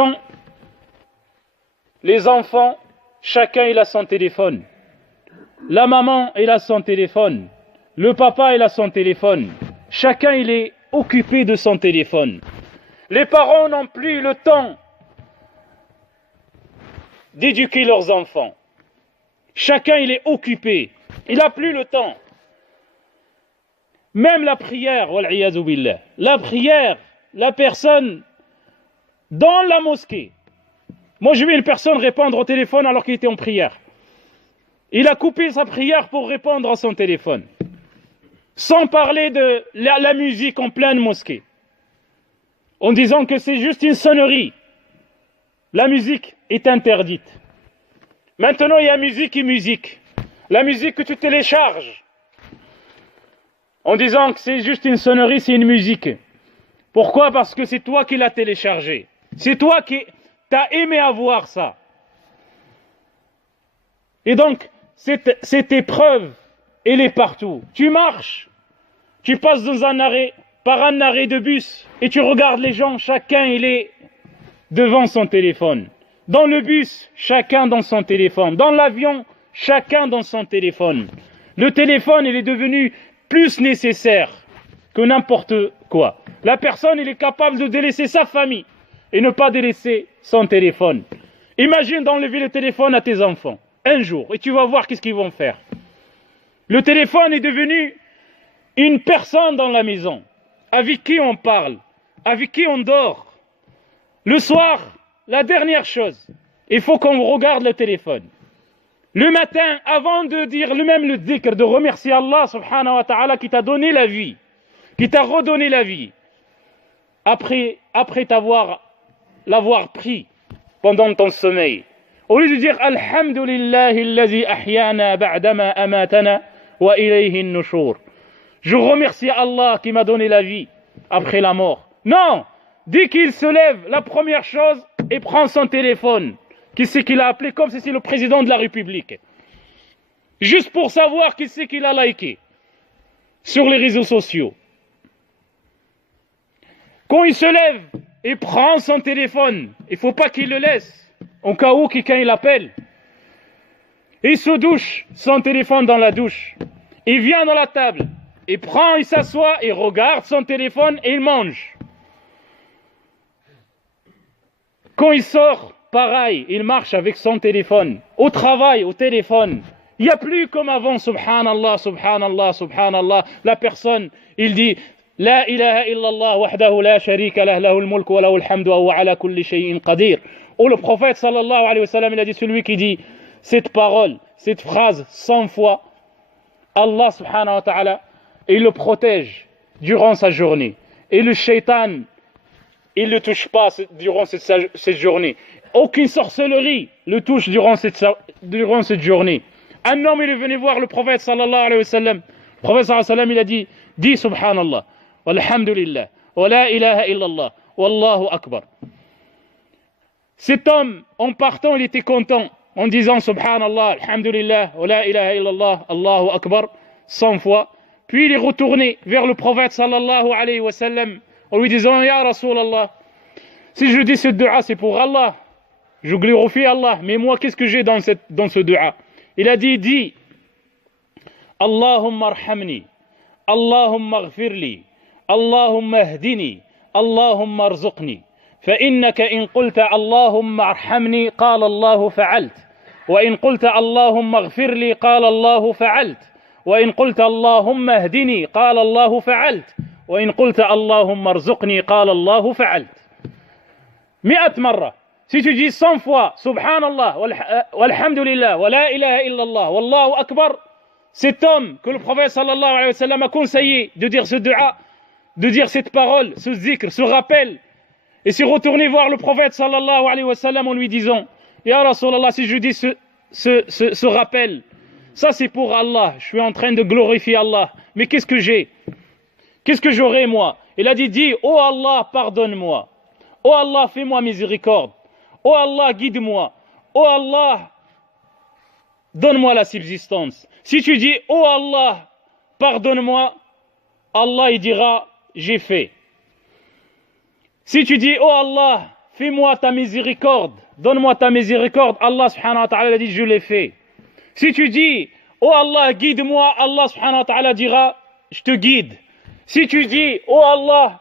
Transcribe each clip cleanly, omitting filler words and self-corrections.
temps, les enfants, chacun il a son téléphone. La maman il a son téléphone. Le papa il a son téléphone. Chacun il est occupé de son téléphone. Les parents n'ont plus le temps d'éduquer leurs enfants. Chacun il est occupé. Il n'a plus le temps. Même la prière, wal'iyadhu billah. La prière, la personne dans la mosquée. Moi j'ai vu une personne répondre au téléphone alors qu'il était en prière. Il a coupé sa prière pour répondre à son téléphone. Sans parler de la musique en pleine mosquée. En disant que c'est juste une sonnerie. La musique est interdite. Maintenant il y a musique et musique. La musique que tu télécharges. En disant que c'est juste une sonnerie, c'est une musique. Pourquoi? Parce que c'est toi qui l'as téléchargé. C'est toi qui t'as aimé avoir ça. Et donc, cette épreuve, elle est partout. Tu marches, tu passes par un arrêt de bus, et tu regardes les gens, chacun il est devant son téléphone. Dans le bus, chacun dans son téléphone. Dans l'avion, chacun dans son téléphone. Le téléphone, il est devenu plus nécessaire que n'importe quoi. La personne, il est capable de délaisser sa famille et ne pas délaisser son téléphone. Imagine d'enlever le téléphone à tes enfants un jour et tu vas voir qu'est-ce qu'ils vont faire. Le téléphone est devenu une personne dans la maison avec qui on parle, avec qui on dort. Le soir, la dernière chose, il faut qu'on regarde le téléphone. Le matin, avant de dire le dhikr, de remercier Allah subhanahu wa ta'ala qui t'a donné la vie, qui t'a redonné la vie, après l'avoir pris pendant ton sommeil. Au lieu de dire Alhamdulillahi allazi ahyana ba'dama amatana wa ilayhi an-nushur. Je remercie Allah qui m'a donné la vie après la mort. Non, dès qu'il se lève, la première chose, il prend son téléphone. Qui c'est qu'il a appelé comme si c'est le président de la République. Juste pour savoir qui c'est qu'il a liké sur les réseaux sociaux. Quand il se lève, il prend son téléphone. Il ne faut pas qu'il le laisse, au cas où quelqu'un il appelle. Il se douche, son téléphone dans la douche. Il vient dans la table, il prend, il s'assoit, il regarde son téléphone et il mange. Quand il sort, pareil, il marche avec son téléphone. Au travail, au téléphone. Il n'y a plus comme avant, subhanallah, subhanallah, subhanallah. La personne, il dit, La ilaha illallah wahdahu la sharika lah lahul mulk wa lahul hamdu wa huwa ala kulli shay'in qadir. Ou le prophète sallallahu alayhi wa sallam, il a dit, celui qui dit cette parole, cette phrase 100 fois, Allah subhanahu wa ta'ala, il le protège durant sa journée. Et le shaitan, il ne le touche pas durant cette journée. Aucune sorcellerie le touche durant cette journée. Un homme, il est venu voir le prophète sallallahu alayhi wa sallam. Le prophète sallallahu alayhi wa sallam, il a dit, dis subhanallah, walhamdulillah, wa la ilaha illallah, wallahu akbar. Cet homme, en partant, il était content, en disant subhanallah, alhamdulillah, wa la ilaha illallah, allahu akbar, 100 fois. Puis il est retourné vers le prophète sallallahu alayhi wa sallam, en lui disant, ya Rasulallah, si je dis cette dua, c'est pour Allah. Je glorifie Allah, mais moi, qu'est-ce que j'ai dans ce dua? Il a dit, dis, Allahumma arhamni, Allahumma aghfirli, Allahumma ahdini, Allahumma arzuqni. فإنك إن قلت اللهم ارحمني قال الله فعلت وإن قلت اللهم اغفر لي قال الله فعلت وإن قلت اللهم اهدني قال الله فعلت وإن قلت اللهم ارزقني قال الله فعلت. 100 مرة. Si tu dis 100 fois subhanallah walhamdulillah wa la ilaha illallah wallahu akbar, cet homme que le prophète sallallahu alayhi wa sallam a conseillé de dire ce dua, de dire cette parole, ce zikr, ce rappel, et s'est retourné voir le prophète sallallahu alayhi wa sallam en lui disant, Ya Rasulallah, si je dis ce rappel, ça c'est pour Allah, je suis en train de glorifier Allah, mais qu'est-ce que j'ai? Qu'est-ce que j'aurai moi? Il a dit, dis, oh Allah, pardonne-moi, oh Allah, fais-moi miséricorde, oh Allah, guide-moi, oh Allah, donne-moi la subsistance. Si tu dis, oh Allah, pardonne-moi, Allah il dira, j'ai fait. Si tu dis, oh Allah, fais-moi ta miséricorde, donne-moi ta miséricorde, Allah subhanahu wa ta'ala dit, je l'ai fait. Si tu dis, oh Allah, guide-moi, Allah subhanahu wa ta'ala dira, je te guide. Si tu dis, oh Allah,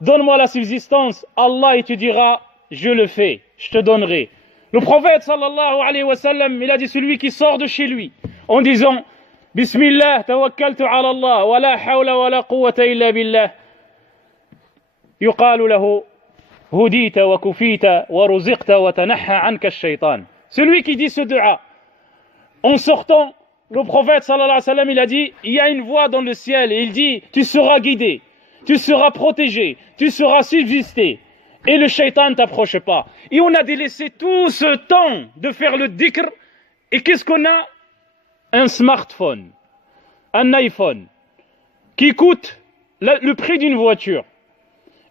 donne-moi la subsistance, Allah il te dira, je le fais, je te donnerai. Le prophète sallallahu alayhi wa sallam, il a dit, celui qui sort de chez lui en disant, Bismillah, tawakkaltu ala Allah, wa la hawla wa la quwwata illa billah, yuqalu lahu, hudita wa kufita wa ruziqta wa tanaha anka ash-shaytan. Celui qui dit ce dua, en sortant, le prophète sallallahu alayhi wa sallam, il a dit, il y a une voix dans le ciel, et il dit, tu seras guidé, tu seras protégé, tu seras subsisté, et le shaitan t'approche pas. Et on a délaissé tout ce temps de faire le dhikr, et qu'est-ce qu'on a? Un smartphone, un iPhone, qui coûte le prix d'une voiture.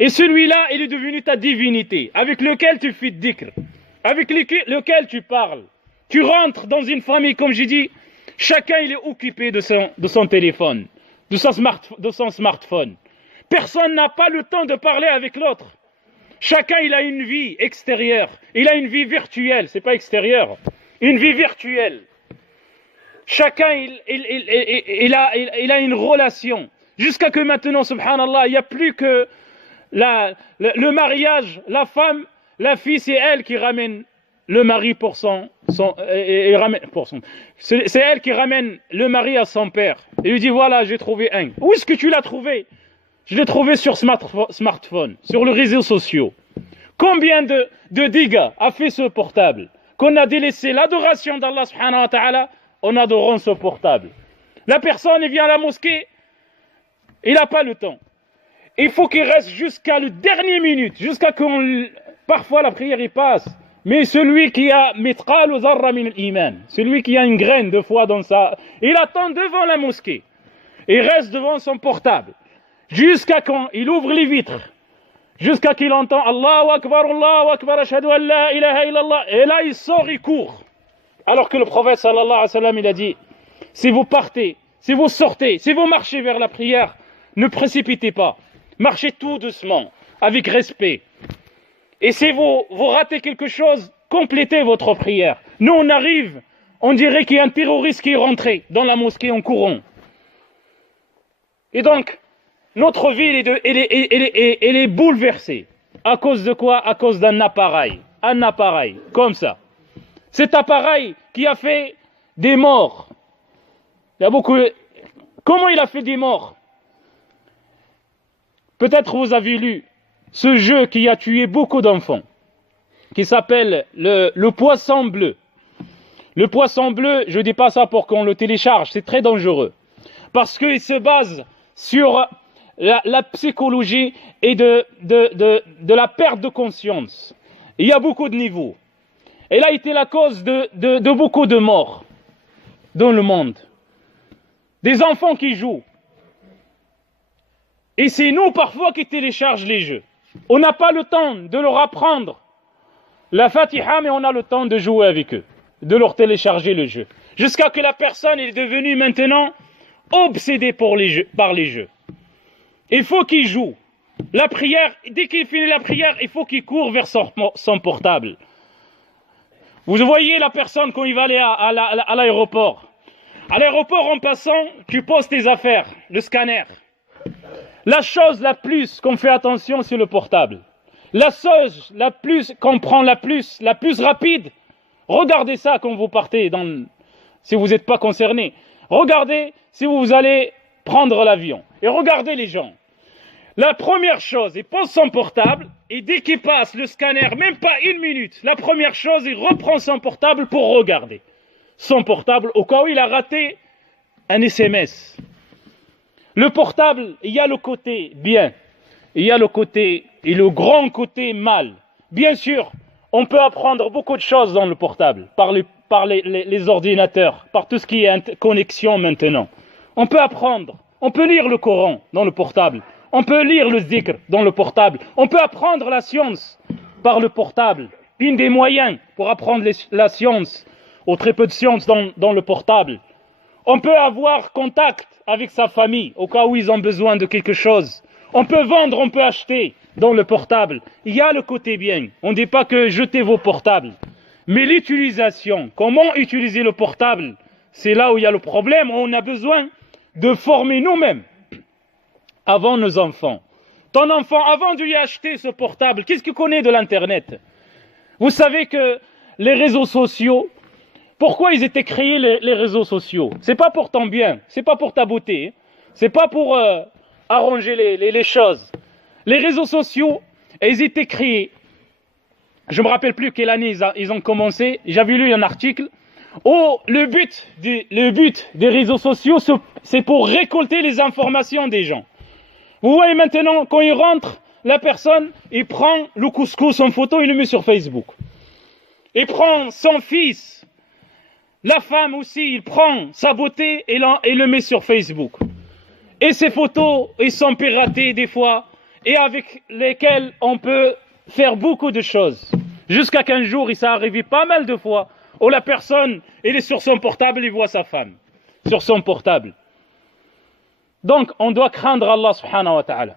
Et celui-là, il est devenu ta divinité, avec lequel tu fais dhikr, avec lequel tu parles. Tu rentres dans une famille, comme j'ai dit, chacun il est occupé de son téléphone, de son smartphone. Personne n'a pas le temps de parler avec l'autre. Chacun il a une vie extérieure, il a une vie virtuelle, c'est pas extérieure, une vie virtuelle. Chacun il a une relation. Jusqu'à que maintenant, subhanallah, il n'y a plus que le mariage, la femme, la fille, c'est elle qui ramène le mari c'est elle qui ramène le mari à son père. Et lui dit, voilà, j'ai trouvé un. Où est-ce que tu l'as trouvé? Je l'ai trouvé sur smartphone, sur les réseaux sociaux. Combien de dégâts a fait ce portable? Qu'on a délaissé l'adoration d'Allah subhanahu wa ta'ala en adorant ce portable. La personne, elle vient à la mosquée, il n'a pas le temps. Il faut qu'il reste jusqu'à la dernière minute, jusqu'à qu'on... Parfois la prière y passe. Mais celui qui a mithqal dharra min al-iman, celui qui a une graine de foi dans sa... Il attend devant la mosquée. Il reste devant son portable. Jusqu'à quand il ouvre les vitres. Jusqu'à qu'il entend Allahu Akbar, ashhadu an la ilaha illallah. Et là il sort, il court. Alors que le prophète sallallahu alayhi wa sallam, il a dit, si vous partez, si vous sortez, si vous marchez vers la prière, ne précipitez pas. Marchez tout doucement, avec respect. Et si vous ratez quelque chose, complétez votre prière. Nous, on arrive, on dirait qu'il y a un terroriste qui est rentré dans la mosquée en courant. Et donc, notre vie, elle est bouleversée. À cause de quoi? À cause d'un appareil. Un appareil, comme ça. Cet appareil qui a fait des morts. Il y a beaucoup... Comment il a fait des morts? Peut-être vous avez lu ce jeu qui a tué beaucoup d'enfants, qui s'appelle le poisson bleu. Le poisson bleu, je ne dis pas ça pour qu'on le télécharge, c'est très dangereux. Parce qu'il se base sur la psychologie et de la perte de conscience. Il y a beaucoup de niveaux. Elle a été la cause de beaucoup de morts dans le monde. Des enfants qui jouent. Et c'est nous parfois qui téléchargeons les jeux. On n'a pas le temps de leur apprendre la Fatiha, mais on a le temps de jouer avec eux, de leur télécharger le jeu. Jusqu'à que la personne est devenue maintenant obsédée par les jeux. Il faut qu'il joue. La prière, dès qu'il finit la prière, il faut qu'il court vers son portable. Vous voyez la personne quand il va aller à l'aéroport. À l'aéroport, en passant, tu poses tes affaires, le scanner. La chose la plus qu'on fait attention, c'est le portable. La chose la plus qu'on prend la plus rapide, regardez ça quand vous partez, si vous n'êtes pas concerné. Regardez si vous allez prendre l'avion. Et regardez les gens. La première chose, il pose son portable, et dès qu'il passe le scanner, même pas une minute, la première chose, il reprend son portable pour regarder son portable au cas où il a raté un SMS. Le portable, il y a le côté bien, il y a le côté et le grand côté mal. Bien sûr, on peut apprendre beaucoup de choses dans le portable, par les ordinateurs, par tout ce qui est connexion maintenant. On peut apprendre, on peut lire le Coran dans le portable, on peut lire le zikr dans le portable, on peut apprendre la science par le portable. Un des moyens pour apprendre la science, ou très peu de science dans le portable. On peut avoir contact avec sa famille au cas où ils ont besoin de quelque chose. On peut vendre, on peut acheter dans le portable, il y a le côté bien. On ne dit pas que jetez vos portables. Mais l'utilisation, comment utiliser le portable, c'est là où il y a le problème. On a besoin de former nous-mêmes avant nos enfants. Ton enfant, avant de lui acheter ce portable, qu'est-ce qu'il connaît de l'Internet? Vous savez que les réseaux sociaux, pourquoi ils étaient créés les réseaux sociaux? C'est pas pour ton bien, c'est pas pour ta beauté, c'est pas pour arranger les choses. Les réseaux sociaux, ils étaient créés, je me rappelle plus quelle année ils ont commencé, j'avais lu un article, où le but des réseaux sociaux, c'est pour récolter les informations des gens. Vous voyez maintenant, quand il rentre, la personne, il prend le couscous en photo, il le met sur Facebook. Il prend son fils, la femme aussi, il prend sa beauté et le met sur Facebook. Et ces photos, ils sont piratées des fois, et avec lesquelles on peut faire beaucoup de choses. Jusqu'à qu'un jour, il s'est arrivé pas mal de fois, où la personne, elle est sur son portable, il voit sa femme, sur son portable. Donc, on doit craindre Allah subhanahu wa ta'ala.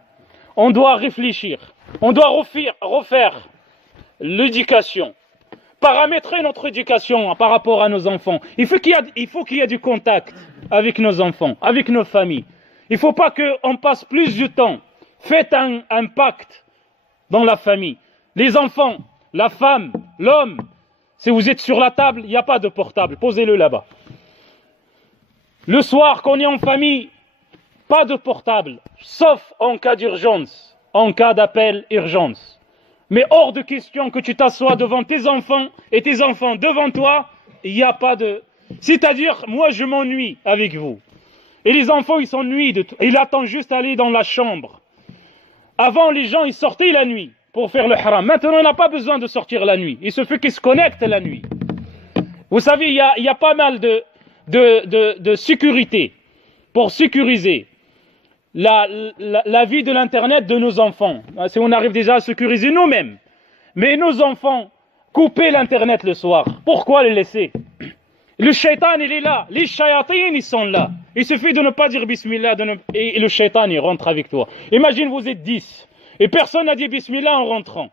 On doit réfléchir. On doit refaire l'éducation. Paramétrer notre éducation par rapport à nos enfants. Il faut qu'il y ait du contact avec nos enfants, avec nos familles. Il ne faut pas qu'on passe plus de temps. Faites un pacte dans la famille. Les enfants, la femme, l'homme, si vous êtes sur la table, il n'y a pas de portable. Posez-le là-bas. Le soir, quand on est en famille, pas de portable, sauf en cas d'urgence, en cas d'appel urgence. Mais hors de question que tu t'assoies devant tes enfants et tes enfants devant toi, il n'y a pas de... C'est-à-dire, moi je m'ennuie avec vous. Et les enfants, ils s'ennuient de tout. Ils attendent juste aller dans la chambre. Avant, les gens, ils sortaient la nuit pour faire le haram. Maintenant, on n'a pas besoin de sortir la nuit. Il suffit qu'ils se connectent la nuit. Vous savez, il y a pas mal de sécurité pour sécuriser la vie de l'Internet de nos enfants. Si on arrive déjà à sécuriser nous-mêmes. Mais nos enfants, couper l'Internet le soir. Pourquoi le laisser? Le shaitan, il est là. Les shayatines, ils sont là. Il suffit de ne pas dire bismillah et le shaitan, il rentre avec toi. Imagine, vous êtes 10 et personne n'a dit bismillah en rentrant.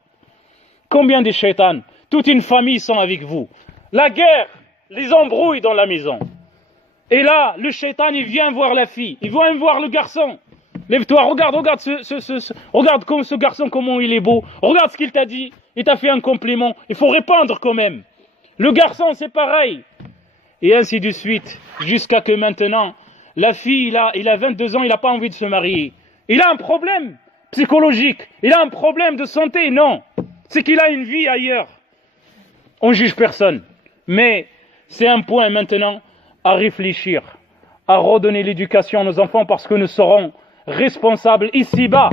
Combien de shaitans? Toute une famille sont avec vous. La guerre, les embrouilles dans la maison. Et là, le shaitan, il vient voir la fille. Il vient voir le garçon. Lève-toi, regarde regarde comme ce garçon, comment il est beau. Regarde ce qu'il t'a dit. Il t'a fait un compliment. Il faut répondre quand même. Le garçon, c'est pareil. Et ainsi de suite. Jusqu'à que maintenant, la fille, il a 22 ans, il n'a pas envie de se marier. Il a un problème psychologique. Il a un problème de santé. Non. C'est qu'il a une vie ailleurs. On ne juge personne. Mais c'est un point maintenant à réfléchir, à redonner l'éducation à nos enfants parce que nous serons responsables ici-bas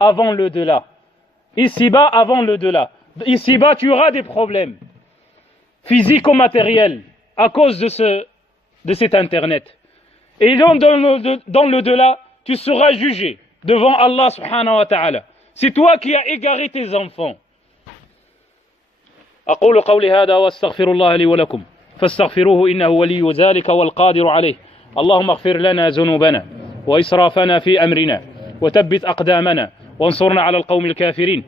avant le delà. Ici-bas avant le delà. Ici-bas, tu auras des problèmes physiques ou matériels à cause de cet Internet. Et dans le delà, tu seras jugé devant Allah subhanahu wa ta'ala. C'est toi qui as égaré tes enfants. أقول قولي هذا وأستغفر الله لي ولكم فاستغفروه إنه ولي ذلك والقادر عليه. اللهم اغفر لنا ذنوبنا وإسرافنا في أمرنا وثبت أقدامنا وانصرنا على القوم الكافرين.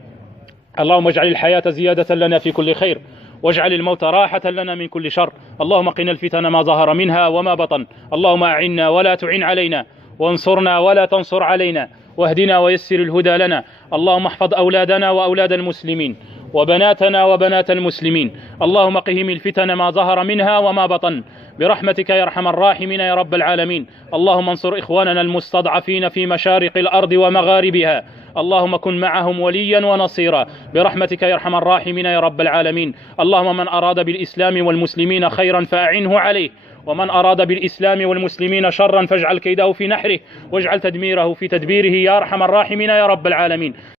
اللهم اجعل الحياة زيادة لنا في كل خير واجعل الموت راحة لنا من كل شر. اللهم قنا الفتن ما ظهر منها وما بطن. اللهم أعنا ولا تعن علينا وانصرنا ولا تنصر علينا واهدنا ويسر الهدى لنا. اللهم احفظ أولادنا وأولاد المسلمين وبناتنا وبنات المسلمين. اللهم قهم الفتن ما ظهر منها وما بطن برحمتك يا أرحم الراحمين يا رب العالمين. اللهم انصر إخواننا المستضعفين في مشارق الأرض ومغاربها. اللهم كن معهم وليا ونصيرا برحمتك يا أرحم الراحمين يا رب العالمين. اللهم من أراد بالإسلام والمسلمين خيرا فأعنه عليه ومن أراد بالإسلام والمسلمين شرا فاجعل كيده في نحره واجعل تدميره في تدبيره يا أرحم الراحمين يا رب العالمين.